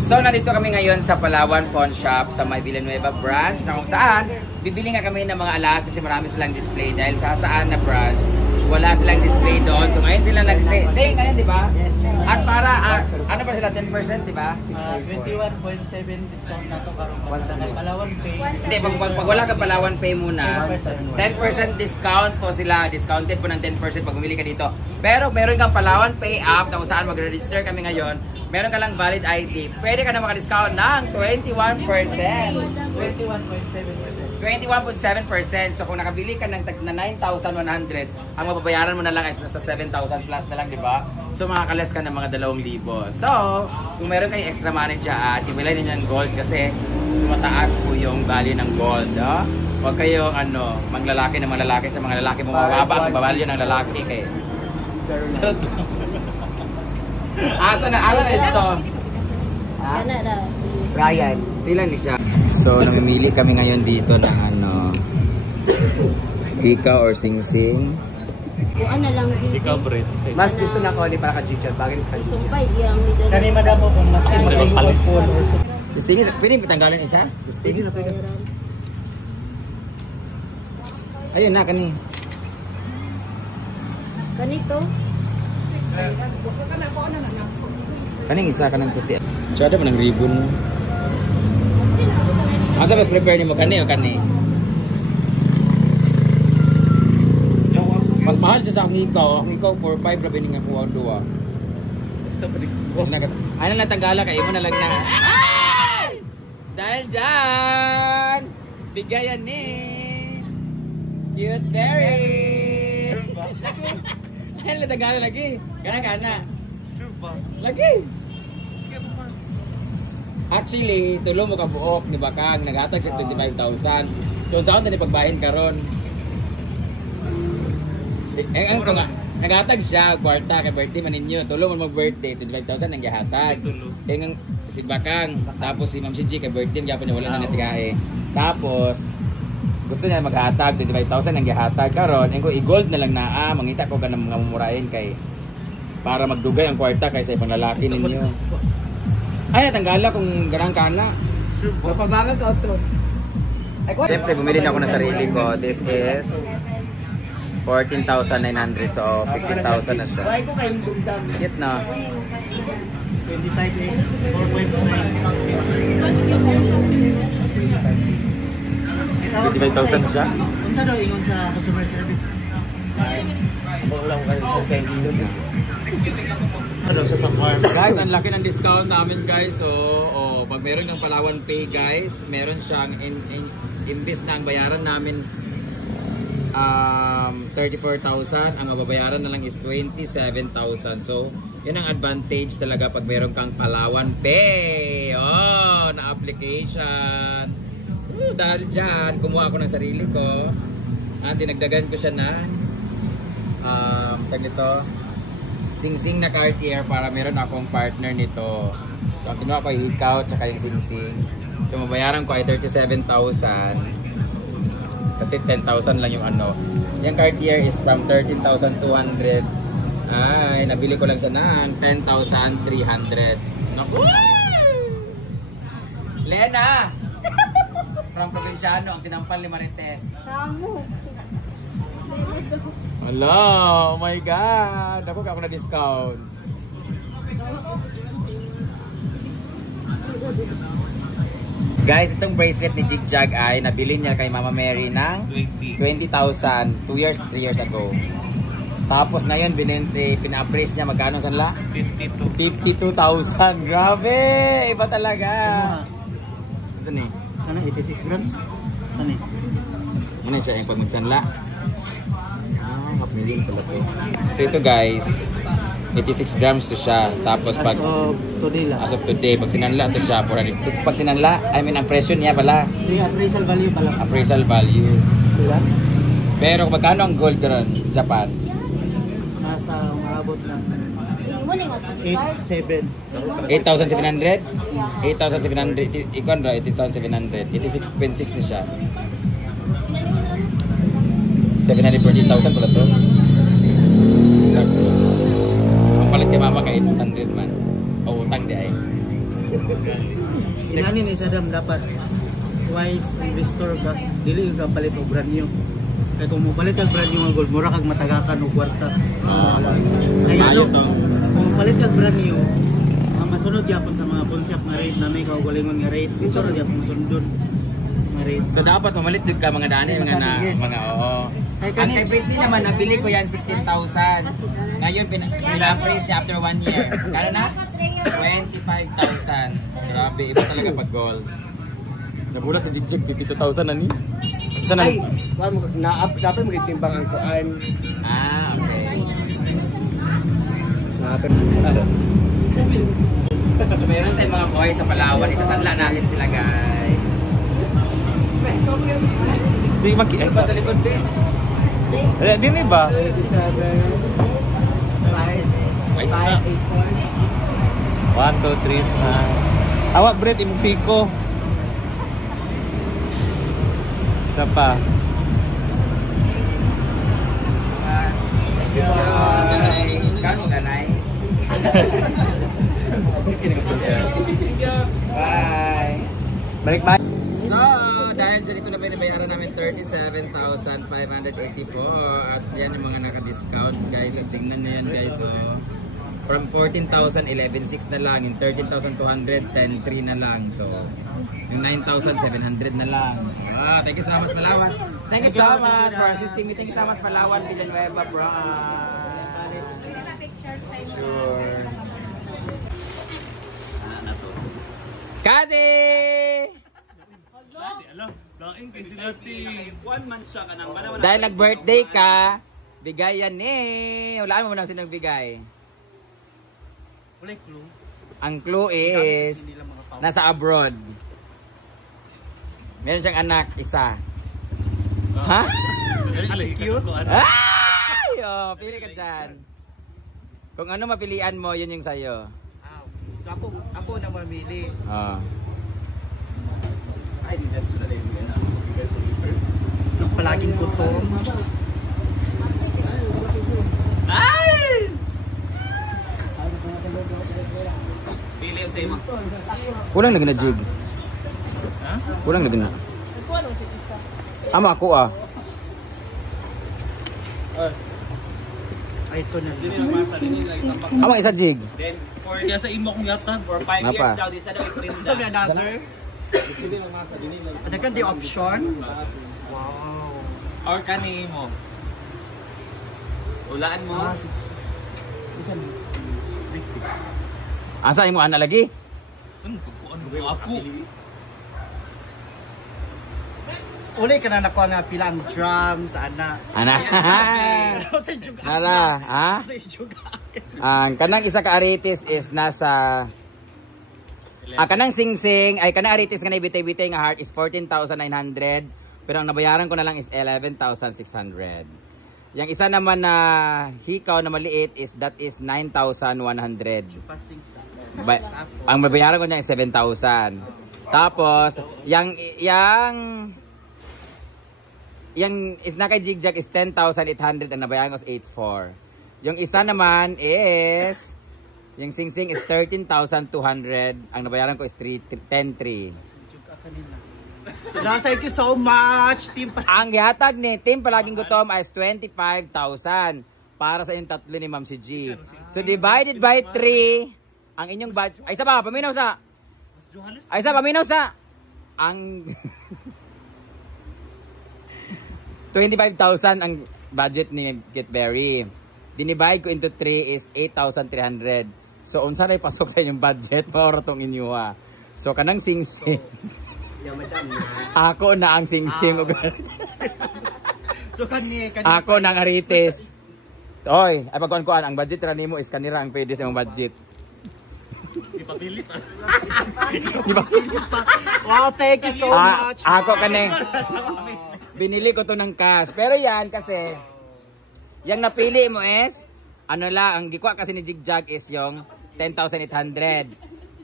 So, nandito kami ngayon sa Palawan Pawn Shop sa May Villanueva branch na kung saan bibili nga kami ng mga alas kasi marami silang display dahil sa saan na branch wala silang display doon. So, ngayon sila nag-save ngayon, di ba? Yes. At para, ano pa sila, 10%, di ba? 21.7 discount na to karong basta ng Palawan Pay. Hindi, pag wala ka Palawan Pay muna, 10% discount po sila. Discounted po ng 10% pag bumili ka dito. Pero meron kang Palawan Pay app na kung saan mag-register kami ngayon. Meron ka lang valid ID. Pwede ka na maka-discount ng 21%. 21.7%. So kung nakabili ka ng na 9,100, ang mababayaran mo na lang ay nasa 7,000 plus na lang, di ba? So makakalas ka ng mga 2,000. So, kung meron kayong extra money dyan, ibilay ninyo ng gold kasi mataas po yung value ng gold. Huwag kayong manglalaki ng mga lalaki sa mga lalaki mo mababa ang value ng lalaki kay. Asa na ito? Ryan. Ilan ni siya? So, namimili kami ngayon dito ng Ika or Sing-Sing. Kuha na lang. Ikaw, Brett. Mas gusto na ko, para ka G-Chat. Bagay sa kanya. Sumpay, yung Kani madam mo kung mas kayo or phone or Gustingin, pwede tanggalin isa? Gustingin na pwede. Ayun na, kani. Kanito? Kaning isa ka ng puti. Tsada mo ng ribbon mo. Ano ba prepare ni mo kani o kani? Mas mahal siya sa akong ikaw. Akong ikaw 4-5 rabi nga po ang duwa. Ano na tanggala kayo mo na lang na. Ay! Dahil dyan! Bigayan ni Cute Berry! Lagi! Ano na tanggala lagi? Gana-gana. Lagi! Actually, tulo mo ka buok, di ba kang nag-atag siya 25,000. So, saan na pagbahin ka ron? Ano ko nga, nag-atag siya, kwarta, kay birthday man ninyo. Tulo mo mag-birthday, 25,000 ang gihatag. Ang si Bakang, tapos si Ma'am Shiji, kay birthday, gyapon niya wala na natigae. Tapos, gusto niya mag-atag, 25,000 ang gihatag. Karon, ko i-gold na lang na, mangita ko ka ng mga mumurahin kay para magdugay ang kwarta kaysa ibang lalaki ninyo. Ay, natanggala kung garang kana. Mapabangan ka ito. Siyempre, bumili na ako ng sarili ko. This is 14,900. So, 15,000 na siya. Cute na. 25,000 siya? Kung saan daw ingon sa customer service? Guys, ang laki ng discount namin guys. So, pag meron ng Palawan Pay guys, meron siyang imbis na ang bayaran namin 34,000, ang mababayaran na lang is 27,000. So, yun ang advantage talaga pag meron kang Palawan Pay. Na application. Dahil dyan, kumuha ako ng sarili ko. At dinagdagan ko siya na ganito Sing-Sing na Cartier para meron akong partner nito. So, ang kinuha ko ay ikaw tsaka yung Sing-Sing. So, mabayaran ko ay 37,000. Kasi 10,000 lang yung Yung Cartier is from 13,200. Ay, nabili ko lang siya ng 10,300. Naku! Lena! From Provinciano, ang sinampal ni Marites. Samu. Hello! Oh my God! Ako na discount. Guys, itong bracelet ni Jigjag ay nabili niya kay Mama Mary ng 20,000 3 years ago. Tapos ngayon, pina-appraise niya magkano sanla? 52,000. Grabe! Iba talaga. Ito ni? Ano, 86 grams? Ano? Ano siya yung pag magsanla? So ito guys, 86 grams to siya. Tapos pag as of today, pag sinanla to siya, pag sinanla, I mean ang presyo niya pala. Yung appraisal value pala. Appraisal value. Diba? Pero magkano ang gold ron, Japan? Nasa umabot ng 8,700. 8,700? 8,700. Ikon ra, 8,700. 86.6 na siya. 740,000 pala to. Sakto. Ang palit kay mama ka 800 man. O utang di ay. Inani ni Sadam dapat wise investor ka, dili ka palit og brand new. Kaya kung mo palit kag brand new nga gold, mura kag matagakan og kwarta. Kaya Mayo ano, to. kung palit kag brand new, ang masunod gyapon sa mga pawn shop nga rate na may kaugalingon nga rate, masunod gyapon sundon nga rate. So dapat mamalit jud ka mga dani mga oo. Ay, Ang kani- kay Britney naman nabili ko yan 16,000. Ngayon pina-appraise niya after 1 year. Kano na? 25,000. Grabe, iba talaga pag gold. Nagulat sa Jigjig 52,000 na ni. Saan Ay, dapat magitimbang ang kuan. Ah, okay. Dapat So meron tayong mga boys sa Palawan. Isasanla natin sila guys. Di Ano maki ba sa likod din? Dini ba? 37, 5, 1, 2, 3, awak Brett imong siko. Isa pa. Guys, kano ganay? Bye. Balik ba? So, dahil dyan ito na binabayaran namin 37,584 at yan yung mga naka-discount guys. At tingnan na yan guys. So, from 14,000, 11,600 na lang. Yung 13,200, 10,300 na lang. So, yung 9,700 na lang. Ah, thank you so much Palawan. Thank you so much for assisting me. Thank you so much Palawan, Villanueva, Sure. Kasi! Dahil nag-birthday ka, bigay yan eh. Wala mo nang sinagbigay. Wala clue. Ang clue is, nasa abroad. Meron siyang anak, isa. Ha? Cute. Ay! Oh, pili ka dyan. Kung ano mapilian mo, yun yung sa'yo. So ako na mamili. Oh. Ang palaging kuto. Kulang lagi na jig. Kulang lagi na. Ama ako ah. Ay, ito na. Ama isa jig. Kaya sa imo kong yata. for 5 Napa? years now, this na daw i-print So, na. another. Ada kan di option. Or kani mo. Ulaan mo. Asa imo ana lagi? Ano ako? Uli ka na nakuha nga pilang drums, ana. Ana. Sa juga. Nala, ha? Sa juga. Ang kanang isa ka aritis is nasa kanang sing-sing ay kanang aritis nga bitay-bitay nga heart is 14,900 pero ang nabayaran ko na lang is 11,600. Yang isa naman na hikaw na maliit is that is 9,100. Passing sa. Ang babayaran ko niya is 7,000. Tapos yang is na kay Jigjag is 10,800 ang nabayaran ko is 8,400. Yung isa naman is yung sing-sing is 13,200. Ang nabayaran ko is 10,300. Thank you so much, Team Ang gihatag ni Team Palaging Gutom is 25,000 para sa inyong tatlo ni Ma'am si G. So divided by 3 ang inyong budget. Ay isa pa, paminaw sa. Ay isa, paminaw sa. Ang 25,000 ang budget ni Getberry. Dinivide ko into 3 is 8,300. So, unsa na ipasok sa inyong budget? Para itong inyo ha. So, kanang sing-sing. Ako na ang sing-sing. So, Ako na ang arites. Oy, ay pagkuhan-kuhan. Ang budget ra nimo is kanira ang pwede sa imong budget. Ipapilit ah. Wow, thank you so much. Ako kaneng. Binili ko to ng cash. Pero yan kasi, yung napili mo is, ano lang, ang gikuha kasi ni Jigjag is yung 10,800.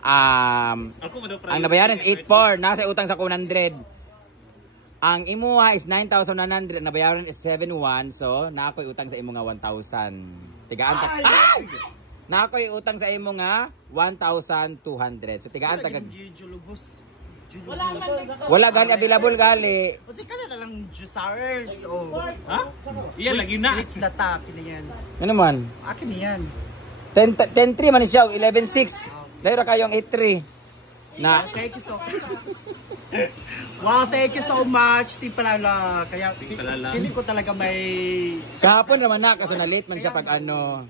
Ang nabayaran is 8,400. Nasa utang sa 100. Ang imuha is 9,900. Nabayaran is 7,100. So, na ako'y utang sa imo nga 1,000. Tigaan pa. Na ako utang sa imo nga 1,200. So tigaan tagad. Wala gali available gali. Kasi ka na lang juicers o Ha? Iyan lagi na. It's the top yan. Ano man? Akin yan. 10-3 man siya, 11-6. Dahil kayo ang 8-3. Na Thank you so much. Wow, thank you so much. Team Palala. Kaya feeling ko talaga may kahapon naman na kasi na-late man siya pag ano.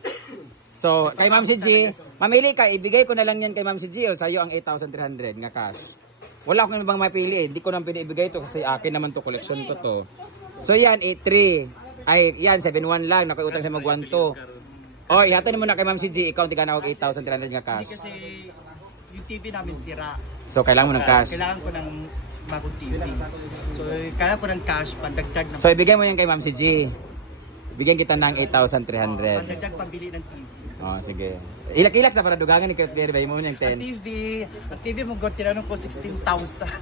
So, kay Ma'am si G, mamili ka, ibigay ko na lang yan kay Ma'am si G o sa'yo ang 8,300 nga cash. Wala akong ibang mapili eh. Hindi ko nang pwede ibigay ito kasi akin naman to, collection ko to. So yan, 8-3. Ay, yan, 7-1 lang. Nakuutang siya mag-1-2. O, ihatan mo na kay Ma'am si G. Ikaw, hindi ka nawag 8,300 nga cash. hindi kasi yung TV namin sira. So, kailangan mo ng cash. Kailangan ko ng bagong TV. So, kailangan ko ng cash, pandagdag ng So, ibigay mo yan kay Ma'am si G. Bigyan kita ng 8,300. pandagdag pambili ng TV. Oh, sige. Ilak-ilak sa para dugangan ni Clear Bay mo yung Ang 10. TV mo go tinanong ko 16,000.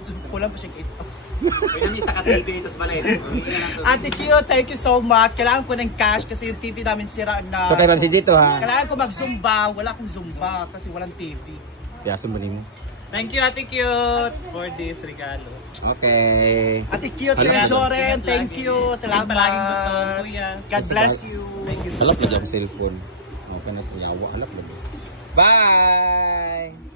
So, kulang pa siya 8,000. Pwede isa ka TV, tapos balay. Ate Kyo, thank you so much. Kailangan ko ng cash kasi yung TV namin sira na. So, kay Ma'am si G to ha. Kailangan ko mag-zumba. Wala akong zumba kasi walang TV. Piyaso mo mo. Thank you, Ate Cute, for this regalo. Okay. Ate Kyo, Alam. Joren, thank you. Palaging totoo, Salamat. kuya. God bless you. Alap lagi ang cellphone. Okay na po, yawa. Alap lagi. Bye!